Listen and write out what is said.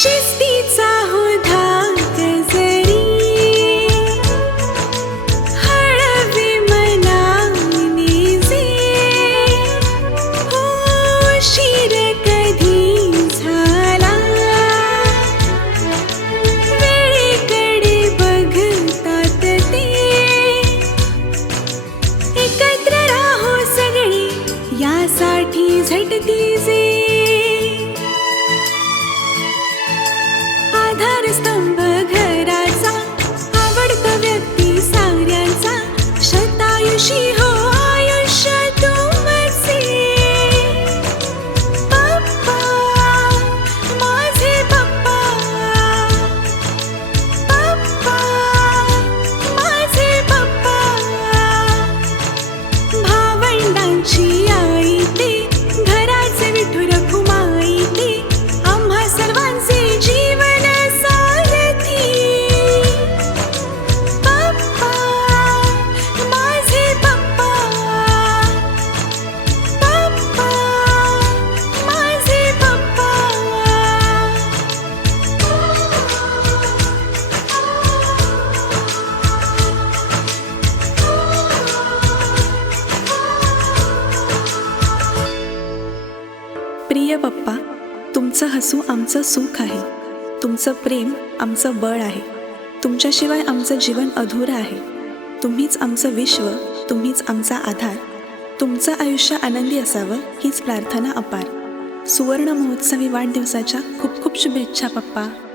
शिस्तीचा हो स्तंभ घराचा आवडता व्यक्ती साऱ्यांचा. शतायुषी हो आयुष्य तुमचे. पप्पा माझे पप्पा. पप्पा माझे पप्पा. भावंडांची प्रिय पप्पा तुमचं हसू आमचं सुख आहे. तुमचं प्रेम आमचं बळ आहे. तुमच्याशिवाय आमचं जीवन अधुरं आहे. तुम्हीच आमचं विश्व तुम्हीच आमचा आधार. तुमचं आयुष्य आनंदी असावं हीच प्रार्थना अपार. सुवर्ण महोत्सवी वाढदिवसाच्या खूप खूप शुभेच्छा पप्पा.